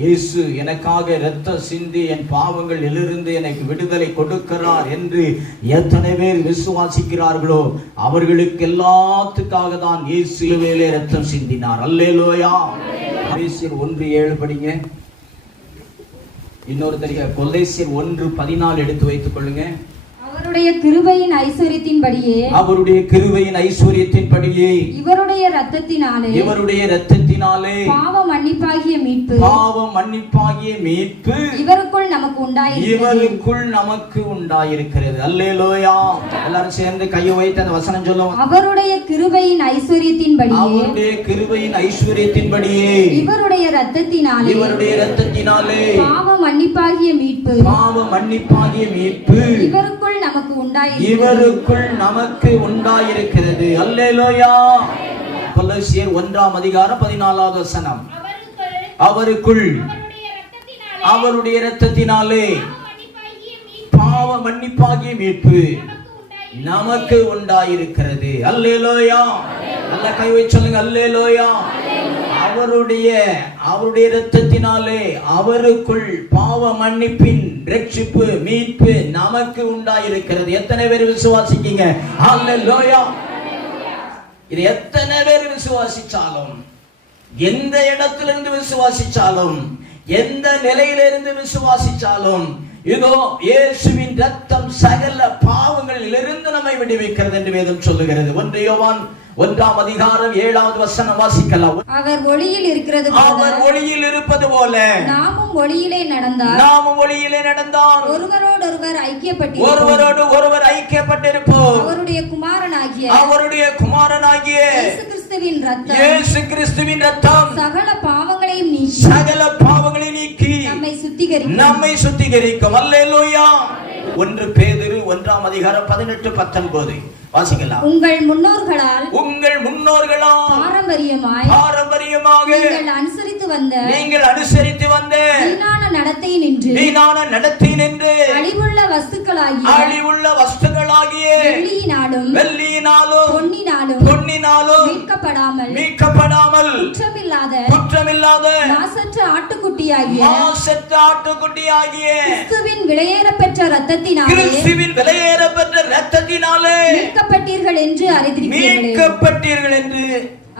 இயேசு எனக்காக இரத்தம் சிந்தி என் பாவங்களிலிருந்து எனக்கு விடுதலை கொடுக்கிறார் என்று எத்தனை பேர் விசுவாசிக்கிறார்களோ அவர்களுக்கு எல்லாத்துக்காக தான் இயேசு சிலுவையிலே இரத்தம் சிந்தினார். அல்லேலூயா. கொலோசியர் 1:7 படிங்க. இன்னொரு தடவை கொலோசியர் 1:14 எடுத்து வைத்துக் கொள்ளுங்க. அவருடைய கிருபையின் ஐஸ்வரியத்தின்படியே இவருடைய இரத்தத்தினாலே பாவ மன்னிப்பாகிய மீட்பு இவருக்குள் நமக்கு உண்டாயிருக்கிறது. அல்லேலூயா. எல்லாரும் சேர்ந்து கையை வைத்து அந்த வசனம் சொல்லுவோம். அவருடைய கிருபையின் ஐஸ்வரியத்தின்படியே இவருடைய இரத்தத்தினாலே பாவ மன்னிப்பாகிய மீட்பு இவருக்குள் நமக்கு உண்டாயிருக்கிறது. அல்லேலூயா. கொலோசியர் 1:14 வசனம். அவருக்குள் அவருடைய இரத்தத்தினாலே பாவ மன்னிப்பாகிய மீட்பு நமக்கு உண்டாயிருக்கிறது. அல்லேலூயா. நல்ல கை வைத்து சொல்லுங்க. அல்லேலூயா. அவருடைய இரத்தத்தினாலே அவருக்குள் பாவ மன்னிப்பின் ரட்சிப்பு மீட்பு நமக்கு உண்டாயிருக்கிறது. எத்தனை பேர் விசுவாசிக்கீங்க? அல்லேலூயா. இது எத்தனை பேர் விசுவாசிச்சாலும், எந்த இடத்திலிருந்து விசுவாசிச்சாலும், எந்த நிலையிலிருந்து விசுவாசிச்சாலும், இதோ இயேசுவின் ரத்தம் சகல பாவங்களிலிருந்து நம்மை விடுவிக்கிறது என்று வேதம் சொல்லுகிறது. 1 யோவான் 1:7 வசனம் வாசிக்கலாம். அவர் ஒளியில் இருப்பது போல நாமும் ஒளியிலே நடந்தால் ஒருவரோடு ஒருவர் ஐக்கியப்பட்டிருப்போம். அவருடைய குமாரனாகிய இயேசு கிறிஸ்துவின் ரத்தம் சகல பாவங்களையும் நீக்கி நம்மை சுத்திகரிக்கும். அல்லேலூயா. 1 பேதுரு 1:18-19 வாசிக்கலாம். உங்கள் முன்னோர்களால் பாரம்பரியமாக நீங்கள் அனுசரித்து வந்த வீணான நடத்தை நின்று அழிவுள்ள வஸ்துக்களாகிய வெள்ளியினாலும் பொன்னினாலும் மீட்கப்படாமல் குற்றமில்லாத மாசற்ற ஆட்டுக்குட்டியாகிய கிறிஸ்துவின் விலையேறப்பெற்ற இரத்தத்தினாலே மீட்கப்பட்டீர்கள் என்று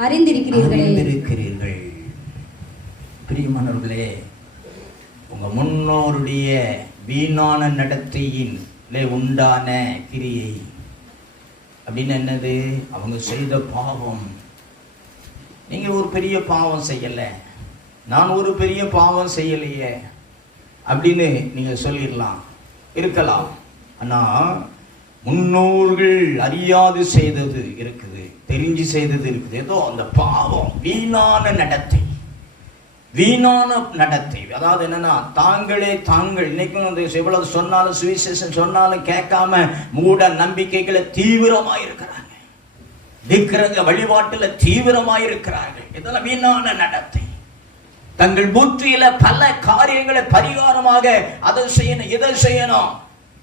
அறிந்திருக்கிறீர்கள். பிரியமானவர்களே, உங்க முன்னோருடைய வீணான நடத்தையின் உண்டான கிரியை அப்படின்னு என்னது? அவங்க செய்த பாவம். நீங்க ஒரு பெரிய பாவம் செய்யல, நான் ஒரு பெரிய பாவம் செய்யலையே அப்படின்னு நீங்க சொல்லிடலாம், இருக்கலாம். ஆனா முன்னோர்கள் அறியாது செய்தது இருக்குது, தெரிஞ்சு செய்தது இருக்குது. ஏதோ அந்த பாவம் வீணான நடத்தை. அதாவது என்னன்னா, தாங்கள் இன்னைக்கும் எவ்வளவு சொன்னாலும், சுவிசேஷம் சொன்னாலும் கேட்காம மூட நம்பிக்கைகளை தீவிரமாயிருக்கிறாங்க, விக்கிரக வழிபாட்டுல தீவிரமாயிருக்கிறார்கள். இதெல்லாம் வீணான நடத்தை. தங்கள் புத்தியில பல காரியங்களை பரிகாரமாக அதை செய்யணும், இதை செய்யணும்,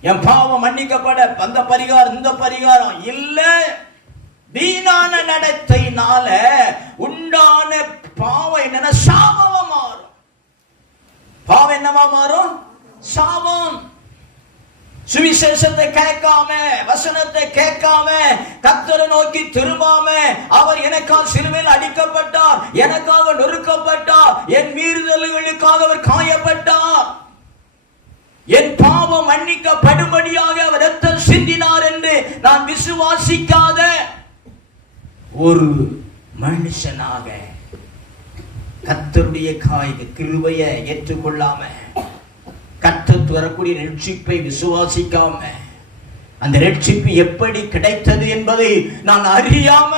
என் பாவம் மன்னிக்கப்பட அந்த பரிகாரம் இந்த பரிகாரம் இல்ல. வீணான நடத்தையினால உண்டான பாவம் என்னன்னா சாபமா மாறும். பாவம் என்னவா மாறும்? சாபம். சுவிசேஷத்தை கேட்காம, வசனத்தை கேட்காம, கர்த்தரை நோக்கி திரும்பாம, அவர் எனக்காக சிலுவையில் அடிக்கப்பட்டார், எனக்காக நொறுக்கப்பட்டார், என் மீறுதல்களுக்காக அவர் காயப்பட்டார், என் பாவம் மன்னிக்கப்படும்படியாக அவர் ரத்தம் சிந்தினார் என்று நான் விசுவாசிக்காத ஒரு மனுஷனாக, கர்த்தருடைய கிருபையை ஏற்றுக்கொள்ளாம, கர்த்தர் வரக்கூடிய ரட்சிப்பை விசுவாசிக்காம, அந்த ரட்சிப்பு எப்படி கிடைத்தது என்பதை நான் அறியாம,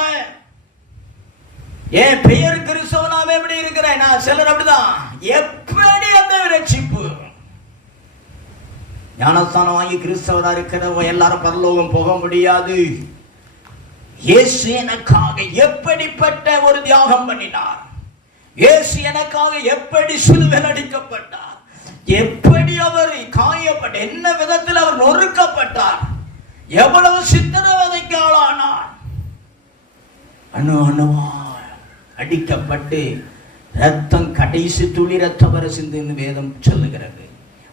என் பெயர் கிறிஸ்தவனாவே எப்படி இருக்கிறேன் நான், சிலர் அப்படிதான், எப்படி அந்த ரட்சிப்பு? ஞானஸ்தானம் வாங்கி கிறிஸ்தவரா இருக்கிறவங்க எல்லாரும் பரலோகம் போக முடியாது. இயேசு எனக்காக எப்படிப்பட்ட ஒரு தியாகம் பண்ணினார், இயேசு எனக்காக எப்படி சிலுவையில் அடிக்கப்பட்டார், எப்படி அவர் காயப்பட்ட, என்ன விதத்தில் அவர் நொறுக்கப்பட்டார், எவ்வளவு சித்திரவதைக்கு ஆளானார், அணு அணுவா அடிக்கப்பட்டு ரத்தம் கடைசி துளி ரத்தம் வர சிந்துன்னு வேதம் சொல்லுகிறது.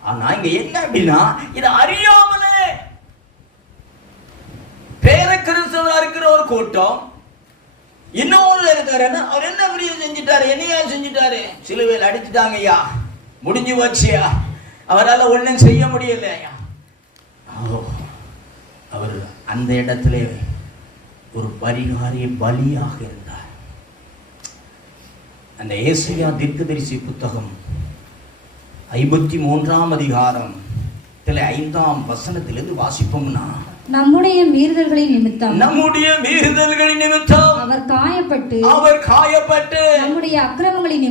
ஆனா இங்க என்ன அப்படின்னா, இது அறியாமலே பேர கிறிஸ்தவரா இருக்கிற ஒரு கூட்டம் இன்னொரு இருக்காரு. அவர் என்ன பெரிய செஞ்சுட்டாரு, என்னையா செஞ்சுட்டாரு, சிலுவையில் அடிச்சுட்டாங்க ஐயா, முடிஞ்சு வச்சியா, அவரால் ஒன்றும் செய்ய முடியலையா. அவர் அந்த இடத்துல ஒரு பரிகாரிய பலியாக இருந்தார். அந்த ஏசாயா தீர்க்கதரிசி புத்தகம் 53ஆம் அதிகாரம் 5ஆம் வசனத்திலிருந்து வாசிப்போம்னா, நம்முடைய மீறுதல்களின் நிமித்தம் அவர் காயப்பட்டு நம்முடைய அக்கிரமங்களின்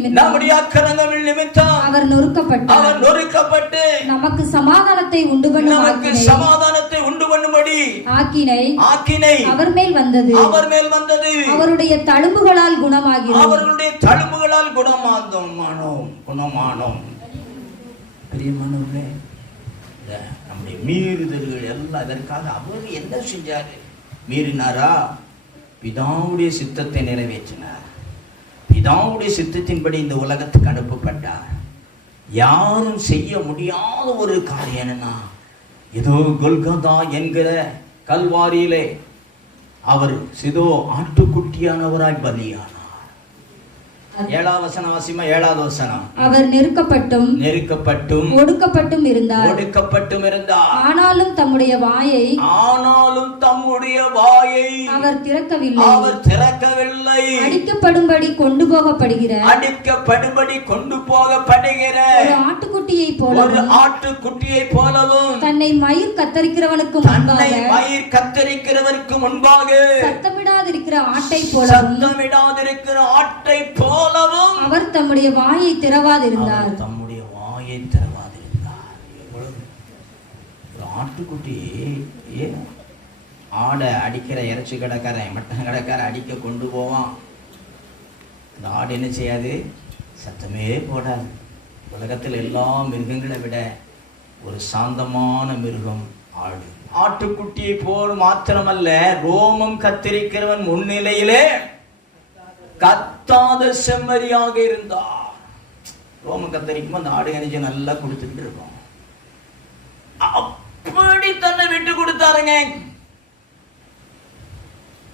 நிமித்தம் அவர் நொறுக்கப்பட்டு நமக்கு சமாதானத்தை உண்டு பண்ணும்படி ஆக்கினை அவர் மேல் வந்தது. அவருடைய தழும்புகளால் குணமானோம். பிரியமானவர்களே, நம்முடைய மீறுதல்கள் எல்லாம் இதற்காக அவர் என்ன செஞ்சாரு? மீறினாரா? பிதாவுடைய சித்தத்தை நிறைவேற்றினார். பிதாவுடைய சித்தத்தின்படி இந்த உலகத்துக்கு அனுப்பப்பட்டார். யாரும் செய்ய முடியாத ஒரு காரியம் என்னன்னா, ஏதோ கொல்கதா என்கிற கல்வாரியிலே அவர் சிதோ ஆட்டுக்குட்டியானவராய் பலியானார். 7ஆம் வசனம் வாசிமா. 7ஆவது வசனம். அவர் நெருக்கப்பட்டும் ஒடுக்கப்பட்டும் இருந்தார். ஆனாலும் தம்முடைய வாயை அவர் திறக்கவில்லை. அடிக்கப்படும்படி கொண்டு போகப்படுகிற ஒரு ஆட்டுக்குட்டியை போலவும் தன்னை மயிர் கத்தரிக்கிறவனுக்கு முன்பாக சத்தமிடாதிருக்கிற ஆட்டை போலவும் அவர் தம்முடைய வாயை திறவாதிருந்தார். ஆட்டுக்குட்டி ஆடை அடிக்கிற இறைச்சி கடைக்காரன், மட்டன் கடைக்காரன் அடிக்க கொண்டு போவான். இந்த ஆடு என்ன செய்யாது? சத்தமே போடாது. உலகத்தில் எல்லா மிருகங்களை விட ஒரு சாந்தமான மிருகம் ஆடு. ஆட்டுக்குட்டியை போல் மாத்திரமல்ல, ரோமம் கத்தரிக்கிறவன் முன்னிலையிலே கத்தாத செம்மறியாக இருந்தார். ரோமம் கத்தரிக்கும் அந்த ஆடு எனக்கு நல்லா கொடுத்துக்கிட்டு இருக்கோம். அப்படி தன்னை விட்டு கொடுத்தாருங்க.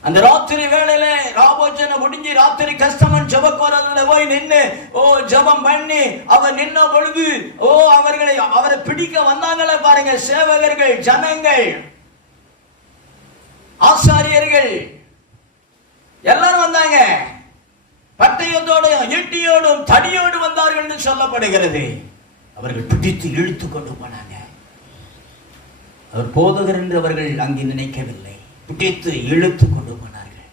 அந்த ராத்திரி வேளையில ராபோஜன முடிஞ்சு ராத்திரி கஸ்டமர் ஜபக்கோரத்துல போய் நின்று ஜபம் பண்ணி அவர் நின்ன பொழுது அவரை பிடிக்க வந்தாங்களே பாருங்க, சேவகர்கள், ஜனங்கள், ஆசாரியர்கள் எல்லாரும் வந்தாங்க. பட்டயத்தோடும் ஈட்டியோடும் தடியோடு வந்தார்கள் என்று சொல்லப்படுகிறது. அவர்கள் பிடித்து இழுத்து கொண்டு போனாங்க. அவர் போதகர் என்று அவர்கள் அங்கே நினைக்கவில்லை. பிடித்து இழுத்து கொண்டு போனார்கள்.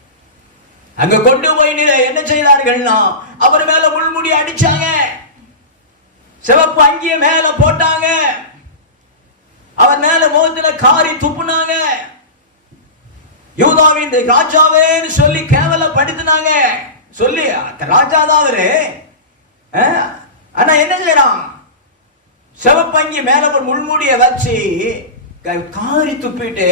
அங்க கொண்டு போய் என்ன செய்தார்கள்னா, அவர் மேல முள்முடி அடிச்சாங்க, சிவப்பு அங்கிய மேல போட்டாங்க, அவர் மேல முகத்துல காரி துப்புனாங்க, யூதாவின் ராஜாவேன்னு சொல்லி கேவலப்படுத்தினாங்க. சொல்லி ராஜா தான் அவரு. ஆனா என்ன செய்யறான்? சிவப்பங்கி மேல முள்மூடிய வச்சு காரி துப்பிட்டு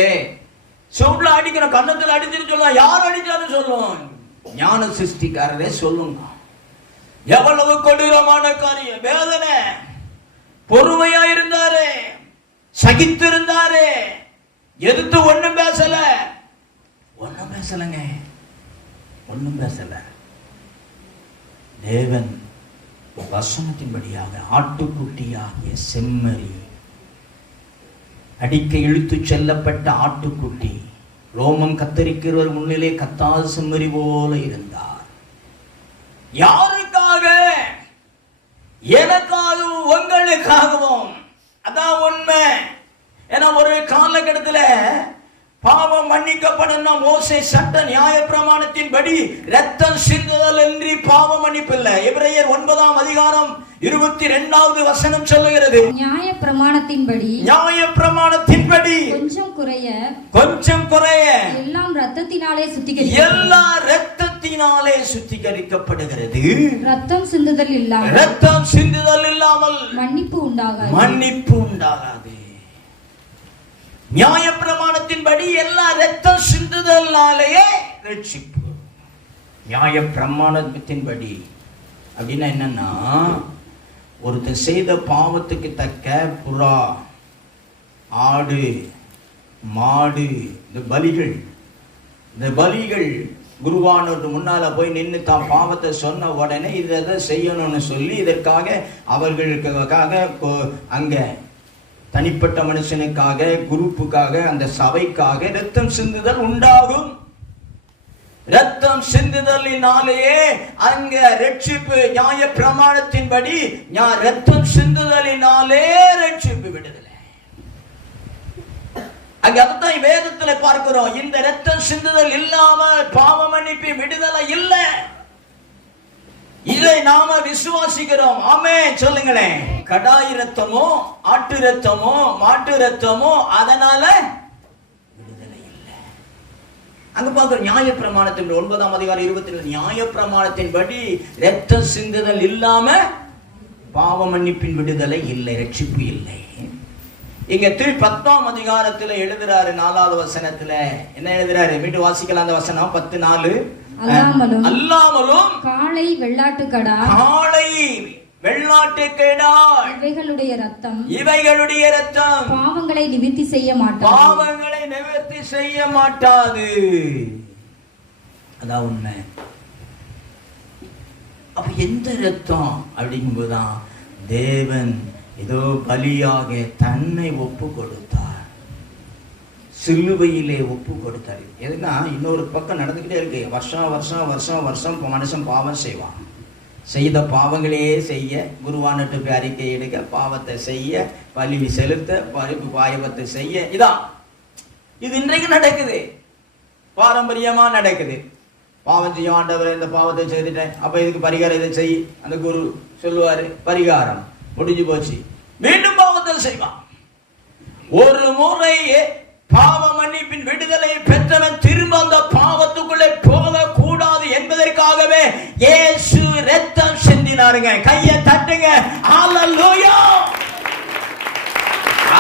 சொல்ல அடிக்கிற, கன்னத்துல அடிச்சுட்டு சொல்லுவான். யார் அடிச்சாலும் சொல்லுவோம், ஞான சிருஷ்டிக்காரரே சொல்லுங்க. எவ்வளவு கொடூரமான காரியம், வேதனை. பொறுமையா இருந்தாரு, சகித்திருந்தாரு, எதிர்த்து ஒண்ணும் பேசல. தேவன் வசனத்தின்படியாக ஆட்டுக்குட்டியாகிய செம்மறி, அடிக்க இழுத்து செல்லப்பட்ட ஆட்டுக்குட்டி, ரோமம் கத்தரிக்கிறவர் முன்னிலே கத்தாத செம்மறி போல இருந்தார். யாருக்காக? எனக்காகவும் உங்களுக்காகவும். அதான் உண்மை. ஏன்னா ஒரு காலகட்டத்துல பாவம் மன்னிக்கப்படனா மோசே சட்ட நியாய பிரமாணத்தின்படி ரத்தம் சிந்துதல் என்று பாவம் மன்னிப்பில்லை. எபிரேயர் 9ஆம் அதிகாரம் 22வது வசனம் சொல்லுகிறது. நியாய பிரமாணத்தின்படி கொஞ்சம் குறைய எல்லாம் ரத்தத்தினாலே சுத்திகரிக்கப்படுகிறது. ரத்தம் சிந்துதல் இல்லாமல் மன்னிப்பு உண்டாகாது. நியாய பிரமாணத்தின்படி எல்லா ரத்தம் சிந்துதல்னாலேயே ரட்சிப்பு. நியாய பிரமாணத்தின்படி அப்படின்னா என்னன்னா, ஒருத்தன் செய்த பாவத்துக்கு தக்க புறா, ஆடு, மாடு, இந்த பலிகள் குருவானவருக்கு முன்னால போய் நின்று தான் பாவத்தை சொன்ன உடனே இதை செய்யணும்னு சொல்லி இதற்காக அவர்களுக்காக அங்க தனிப்பட்ட மனுஷனுக்காக, குரூப்புக்காக, அந்த சபைக்காக ரத்தம் சிந்துதல் உண்டாகும். ரத்தம் சிந்துதலினாலேயே அங்க ரட்சிப்பு, நியாய பிரமாணத்தின்படி ரத்தம் சிந்துதலினாலே ரட்சிப்பு, விடுதலை. அங்க அதான் வேதத்துல பார்க்கிறோம். இந்த ரத்தம் சிந்துதல் இல்லாம பாவ மன்னிப்பு, விடுதலை இல்லை. இதை நாம விசுவாசிக்கிறோம். ஆமென் சொல்லுங்களேன். கடாய் ரத்தமோ, ஆட்டு ரத்தமோ, மாட்டு ரத்தமோ அதனால விடுதலை இல்லை. அங்க பார்க்கிறோம் நியாய பிரமாணத்தின் 9ஆம் அதிகாரம் 22 நியாய பிரமாணத்தின்படி ரத்தம் சிந்துதல் இல்லாம பாவ மன்னிப்பின் விடுதலை இல்லை, ரட்சிப்பு இல்லை. இங்க 10ஆம் அதிகாரத்துல எழுதுறாரு, 4வது வசனத்துல என்ன எழுதுறாரு? மீண்டும் வாசிக்கலாம் அந்த வசனம் 10:4. அல்லாமலும் காளை வெள்ளாட்டுக்கடா இவைகளுடைய ரத்தம் பாவங்களை நிவர்த்தி செய்ய மாட்டாது. அதான் உண்மை. அப்ப எந்த ரத்தம் அப்படிங்கும்போதுதான் தேவன் ஏதோ பலியாக தன்னை ஒப்பு கொடுத்தார், சிலுவையிலே ஒப்பு கொடுத்தார். எதுனா இன்னொரு பக்கம் நடந்துகிட்டே இருக்கு. வருஷம் மனுஷன் பாவம் செய்வான். செய்த பாவங்களே செய்ய, குருவானட்டு போய் அறிக்கை எடுக்க, பாவத்தை செய்ய, பலி செலுத்த, பாவத்தை செய்ய, இதான் இது இன்றைக்கு நடக்குது, பாரம்பரியமா நடக்குது. பாவம் செய்ய, ஆண்டவர் இந்த பாவத்தை செய்துட்டேன், அப்ப இதுக்கு பரிகாரம் இதை செய், அந்த குரு சொல்லுவாரு, பரிகாரம் முடிஞ்சு போச்சு. மீண்டும் பாவத்தை செய்வான். ஒரு முறை பாவ மன்னிப்பின் விடுதலை பெற்றவன் திரும்ப அந்த பாவத்துக்குள்ளே போக கூடாது என்பதற்காகவே இயேசு ரத்தம் சிந்தினாருங்க. கையை தட்டுங்க. ஹல்லேலூயா.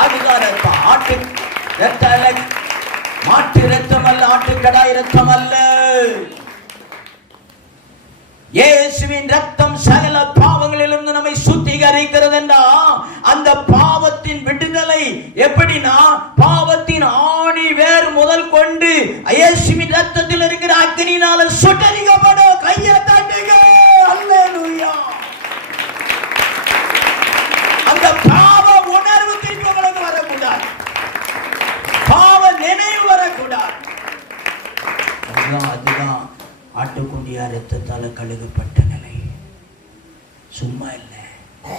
அதுதான் ரத்தம். ஆட்டு ரத்தம், மாட்டு ரத்தம் அல்ல, ஆட்டுக்கடாய் ரத்தம் அல்ல. இயேசுவின் ரத்தம் சகல பாவங்களிலிருந்து நம்மை சுத்திகரிக்கிறது என்றா, அந்த பாவத்தின் விடுதலை எப்படின்னா, பாவத்தின் ஆணி வேர் முதல் கொண்டு இயேசுவின் ரத்தத்தில் இருக்கிற அக்கினியினால சுட்டரிக்கப்படும். கையை தட்டுங்க. அல்லேலூயா. அந்த பாவ உணர்வு திருப்பி உங்களுக்கு வரக்கூடாது, பாவ நினைவு வரக்கூடாது. அதுதான் ஆட்டுக்குண்டியா ரத்தத்தால கழுகப்பட்ட நிலை. சும்மா இல்லை.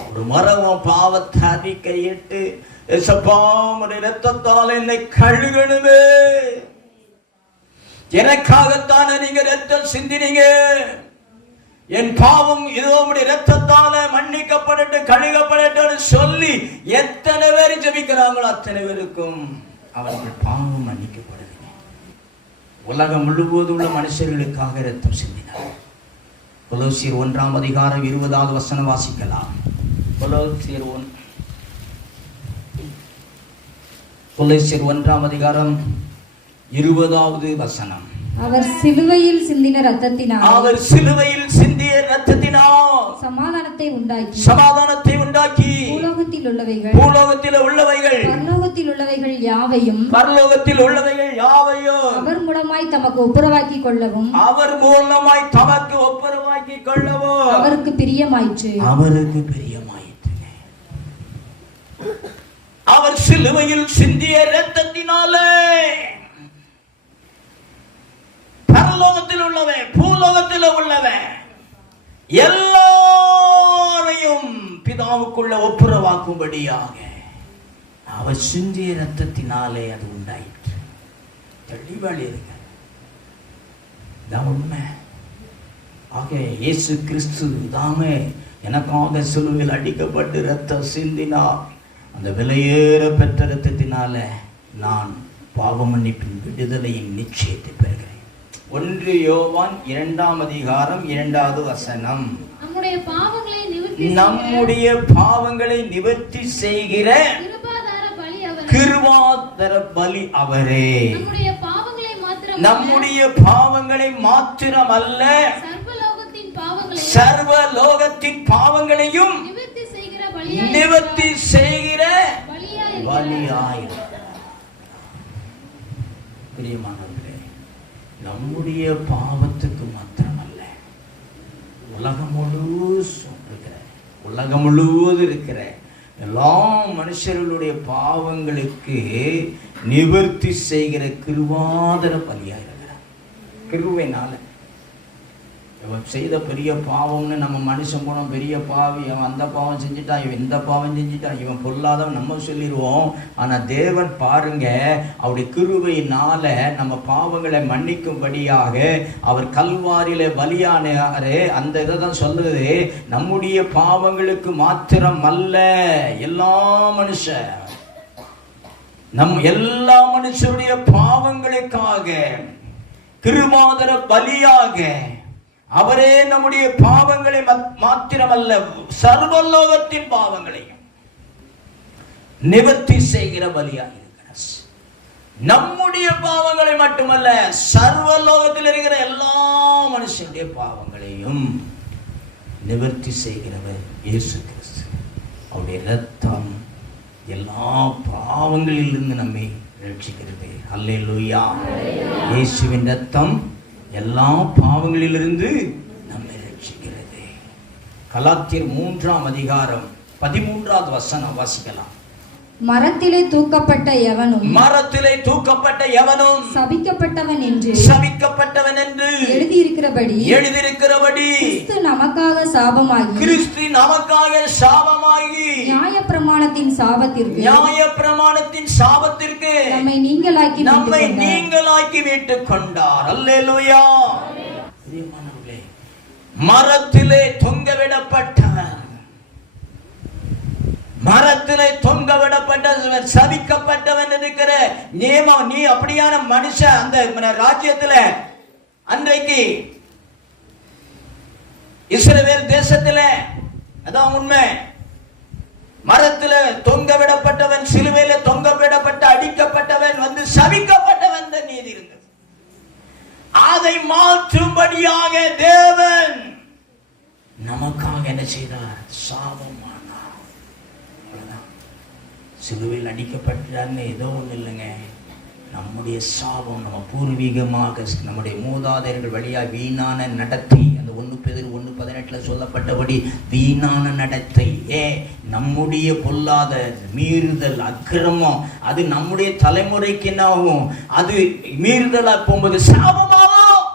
ஒரு மரமும் பாவத்தை அறிக்கையிட்டு, ரத்தத்தால் என்னை கழுகணுமே, எனக்காகத்தானே நீங்க ரத்தம் சிந்தினீங்க, என் பாவம் இதோ ரத்தத்தால மன்னிக்கப்படட்டு, கழுகப்படட்டு சொல்லி எத்தனை பேர் ஜெபிக்கிறாங்களோ அத்தனை பேருக்கும் அவர்கள் பாவம் மன்னிக்கப்படும். உலகம் முழுவதும் உள்ள மனுஷர்களுக்காக ரத்தம் சிந்தினார். கொலோசியர் 1ஆம் அதிகாரம் 20வது வசனம் வாசிக்கலாம். கொலோசியர் 1ஆம் அதிகாரம் 20வது வசனம். அவர் சிலுவையில் சிந்திய ரத்தத்தினால் சமாதானத்தை உண்டாக்கி பூலோகத்தில் உள்ளவைகள் பரலோகத்தில் உள்ளவைகள் யாவையும் அவர் மூலமாய் தமக்கு ஒப்புரவாக்கிக் கொள்ளவும் அவருக்கு பிரியமாயிற்று. அவர் சிலுவையில் சிந்திய ரத்தத்தினாலே பரலோகத்தில் உள்ளவன், பூலோகத்தில் உள்ளவன் எல்லாரையும் பிதாவுக்குள்ள ஒப்புரவாக்கும்படியாக அவர் சிந்திய ரத்தத்தினாலே அது உண்டாயிற்று. தெளிவாளி இருக்க உண்மை. ஆக இயேசு கிறிஸ்து தாமே எனக்காக சிலுவையில் அடிக்கப்பட்டு ரத்தம் சிந்தினார். அந்த விலையேற பெற்ற ரத்தத்தினால நான் பாவ மன்னிப்பின் விடுதலையின் நிச்சயத்தை பெறுகிறேன். 1 யோவான் 2ஆம் அதிகாரம் 2வது வசனம். நம்முடைய பாவங்களை நிவர்த்தி செய்கிற கிருபாதார பலி அவரே. நம்முடைய பாவங்களை மாத்திரமல்ல, சர்வ லோகத்தின் பாவங்களையும் நிவர்த்தி செய்கிற பலியாயிருக்கிறார். பிரியமானவர்களே, நம்முடைய பாவத்துக்கு மாத்திரமல்ல, உலகம் முழுவதும் இருக்கிற எல்லா மனுஷர்களுடைய பாவங்களுக்கு நிவர்த்தி செய்கிற கிருபாதர பலியாயிருக்கிறார். கிருபையினால இவன் செய்த பெரிய பாவம்னு நம்ம மனுஷன் போனோம், பெரிய பாவி, அவன் அந்த பாவம் செஞ்சுட்டான், இவன் இந்த பாவம் செஞ்சுட்டான், இவன் பொல்லாதவன் நம்ம சொல்லிடுவோம். ஆனால் தேவன் பாருங்க, அவருடைய கிருபையினால நம்ம பாவங்களை மன்னிக்கும்படியாக அவர் கல்வாரியில பலியானாரே. அந்த இதை தான் சொல்லுது, நம்முடைய பாவங்களுக்கு மாத்திரம் அல்ல, எல்லா மனுஷருடைய பாவங்களுக்காக கிருபாதர பலியாக அவரே நம்முடைய பாவங்களை மாத்திரமல்ல, சர்வலோகத்தின் பாவங்களையும் நிவர்த்தி செய்கிற பலியாக இருக்கிறார். நம்முடைய பாவங்களை மட்டுமல்ல, சர்வலோகத்தில் இருக்கிற எல்லா மனுஷனுடைய பாவங்களையும் நிவர்த்தி செய்கிறவர் இயேசு கிறிஸ்து. அவருடைய இரத்தம் எல்லா பாவங்களிலிருந்து நம்மை ரட்சிக்கிறது. அல்லேலூயா. இயேசுவின் இரத்தம் எல்லா பாவங்களிலிருந்து நம்மை ரட்சிக்கிறது. கலாத்தியர் 3ஆம் அதிகாரம் 13வது வசனம் வாசிக்கலாம். மரத்திலே தூக்கப்பட்ட எவனும் சபிக்கப்பட்டவன் என்று எழுதியிருக்கிறபடி கிறிஸ்து நமக்காக சாபமாகி நியாயப்பிரமாணத்தின் சாபத்திற்கு நம்மை நீங்களாக்கி மீட்டுக் கொண்டார். அல்லேலூயா. மரத்திலே தொங்கவிடப்பட்டவன், மரத்திலே தொங்கவிடப்பட்ட சபிக்கப்பட்டவன் இருக்கிற நியமம். நீ அப்படியான மனுஷன் அந்த ராஜ்யத்துல அன்றைக்கு இஸ்ரவேல் தேசத்துல, அதான் உண்மை. மரத்துல தொங்கவிடப்பட்டவன், சிலுவையில தொங்கவிடப்பட்ட அடிக்கப்பட்டவன், வந்து சபிக்கப்பட்டவன் நீதி இருந்தது. அதை மாற்றும்படியாக தேவன் நமக்காக என்ன செய்தார்? சாபம். சிலுவையில் அடிக்கப்பட்டான்னு ஏதோ ஒன்றும் இல்லைங்க. நம்முடைய சாபம், நம்ம பூர்வீகமாக நம்முடைய மூதாதையர்கள் வழியாக வீணான நடத்தை, அந்த 1 பேதுரு 1:18 சொல்லப்பட்டபடி வீணான நடத்தை, நம்முடைய பொல்லாத மீறுதல், அக்கிரமம், அது நம்முடைய தலைமுறைக்கு என்ன ஆகும்? அது மீறுதலா போகும்போது சாபமாகும்.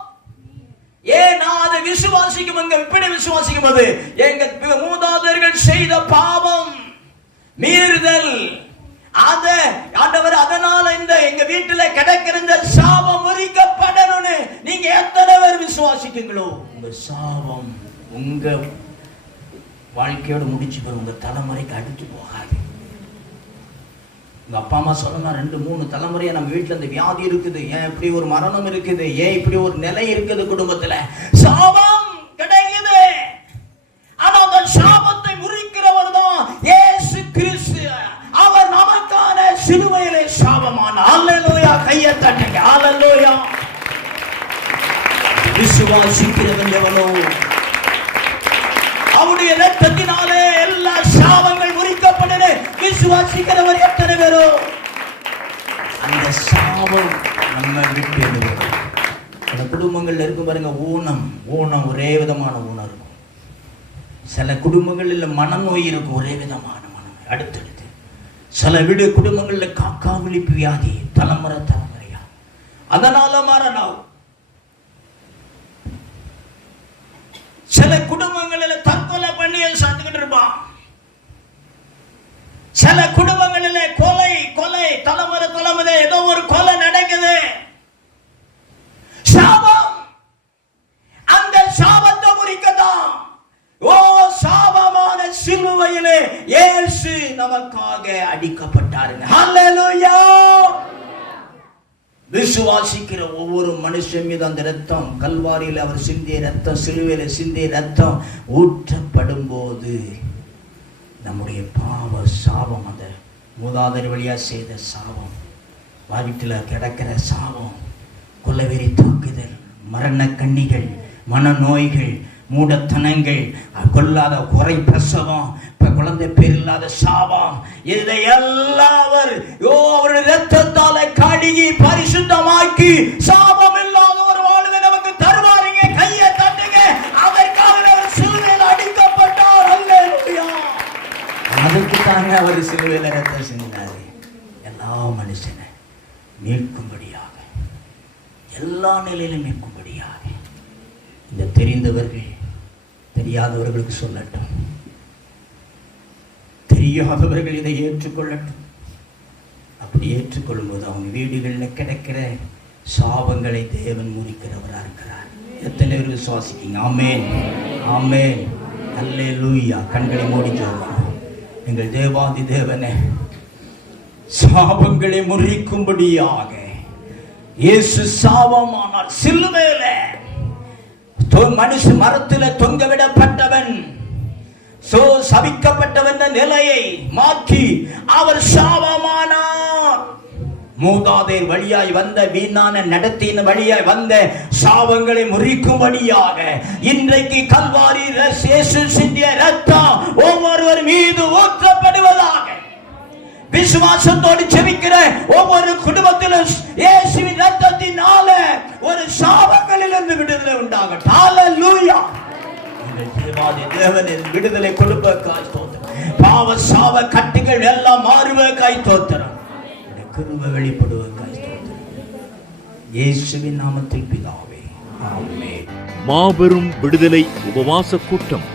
நான் அதை விசுவாசிக்கும் போது எங்க மூதாதையர்கள் செய்த பாவம் மீறுதல், அதனால இந்த எங்க வீட்டுல கிடைக்கிற இந்த சாபம் முறிக்கப்படணும்னு நீங்க எத்தனை பேர் விசுவாசிக்கீங்களோ, உங்க சாபம் உங்க வாழ்க்கையோட முடிச்சு போய் உங்க தலைமுறைக்கு அடுத்து போகாது. உங்க அப்பா அம்மா சொல்லணும், 2-3 தலைமுறையா நம்ம வீட்டுல இந்த வியாதி இருக்குது, ஏன் இப்படி ஒரு மரணம் இருக்குது, ஏன் இப்படி ஒரு நிலை இருக்குது குடும்பத்துல, சாபம் கிடைக்குது. ஆனா அந்த சாபத்தை முறிக்கிறவர் தான் இயேசு கிறிஸ்து. அவர் நமக்கான சிலுவையிலே சாபமான. அல்லேலூயா. கையை தட்டுங்க. அல்லேலூயா. விசுவாசிக்கிறவன் எவனோ அவருடைய இரத்தத்தினாலே எல்லா சாபங்கள் முறிக்கப்பட்டன. விசுவாசிக்கிறவர் எத்தனை பேரோ அந்த சாபம் நம்ம விட்டு எழுதும். அந்த குடும்பங்கள்ல இருக்கும் பாருங்க, ஊனம் ஒரே விதமான ஊனம் இருக்கும். சில குடும்பங்களில் மனநோய் இருக்கும், ஒரே விதமான மனநோய். அடுத்தடுத்து சில குடும்பங்களில் காக்கா விழிப்பு வியாதி, தலைமுறையா, அதனால மரணம். சில குடும்பங்களில் தற்கொலை பண்ணி சாத்துக்கிட்டு இருப்பான். சில குடும்பங்களில் கொலை தலைமுறை ஏதோ ஒரு கொலை நடக்குது. சாபம். அந்த சாபத்தை முறிக்கதான் சாபமான சிலுவையிலே இயேசு நமக்காக அடிக்கப்பட்டாருங்க. ஹல்லேலூயா. விசுவாசிக்கிற ஒவ்வொரு மனுஷன் மீது அந்த ரத்தம், கல்வாரியில் அவர் சிந்திய ரத்தம், சிலுவையில சிந்திய ரத்தம் ஊற்றப்படும் போது நம்முடைய பாவ சாபம், அந்த மூதாதையர் வழியா செய்த சாபம், வீட்டில் கிடக்கிற சாபம், கொலைவெறி தாக்குதல், மரண கண்ணிகள், மனநோய்கள், மூடத்தனங்கள், கொல்லாத குறை பிரசவம், குழந்தை பேர் இல்லாத சாபம், இதையெல்லாம் அவருடைய இரத்தத்தால கழுகி பரிசுத்தமாக்கி சாபம் இல்லாத ஒரு வாழ்வை நமக்கு தருவாருங்க. கையை தட்டுங்க. அதற்காக அவர் சிலுவையில் அடிக்கப்பட்டார். அல்லேலூயா. அதுக்கு தாங்க அவர் சிலுவையில் இரத்தம் சிந்தினார். எல்லா மனுஷனை மீட்கும்படியாக, எல்லா நிலையிலும் மீட்கும்படியாக. இந்த தெரிந்தவர்கள் தெரியாதவர்களுக்கு சொல்லட்டும், தெரியாதவர்கள் இதை ஏற்றுக்கொள்ளட்டும். அப்படி ஏற்றுக்கொள்ளும் போது அவங்க வீடுகளில் கிடைக்கிற சாபங்களை தேவன் முறிக்கிறவராக இருக்கிறார். எத்தனை பேர் விசுவாசிக்கீங்க? ஆமென், ஆமென், அல்லேலூயா. கண்களை மூடிக்கோங்க. எங்கள் தேவாதி தேவனே, சாபங்களை முறிக்கும்படியாக இயேசு சாபமானால் சிலுவையில மனுஷ மரத்தில தொங்கவிடப்பட்டவன், சபிக்கப்பட்டவன் நிலையை மாற்றி அவர் சாபமானார். மூதாதையர் வழியாய் வந்த வீணான நடத்தின வழியாய் வந்த சாபங்களை முறிக்கும்படியாக இன்றைக்கு கல்வாரி இயேசு சிந்திய இரத்தம் ஒவ்வொருவர் மீது ஊற்றப்படுவதாக. விசுவாசத்தோடு ஜெபிக்கிற ஒவ்வொரு குடும்பத்திலும் இயேசுவின் இரத்தத்தினால ஒரு சாபங்களிலிருந்து விடுதலை உண்டாகட்டும். ஹல்லேலூயா. தேவனின் விடுதலை கொடுப்பதற்காய் ஸ்தோத்திரம். பாவ சாப கட்டுகள் எல்லாம் மாறுவதற்காய் ஸ்தோத்திரம். கிருபை வெளிப்படுவதற்காய் ஸ்தோத்திரம். இயேசுவின் நாமத்தில் பிதாவே, ஆமென். மாபெரும் விடுதலை உபவாச கூட்டம்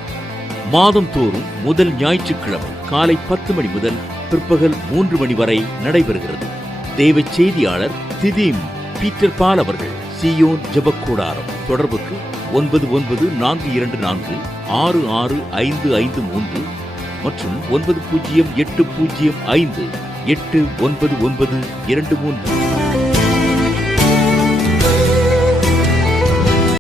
மாதந்தோறும் முதல் ஞாயிற்றுக்கிழமை காலை 10 மணி முதல் பிற்பகல் 3 மணி வரை நடைபெறுகிறது. தேவ செய்தியாளர் திதீம் பீட்டர் பால் அவர்கள். சீயோன் ஜெபக்கூடாரம். தொடர்புக்கு 9944665553 மற்றும் 908005899923.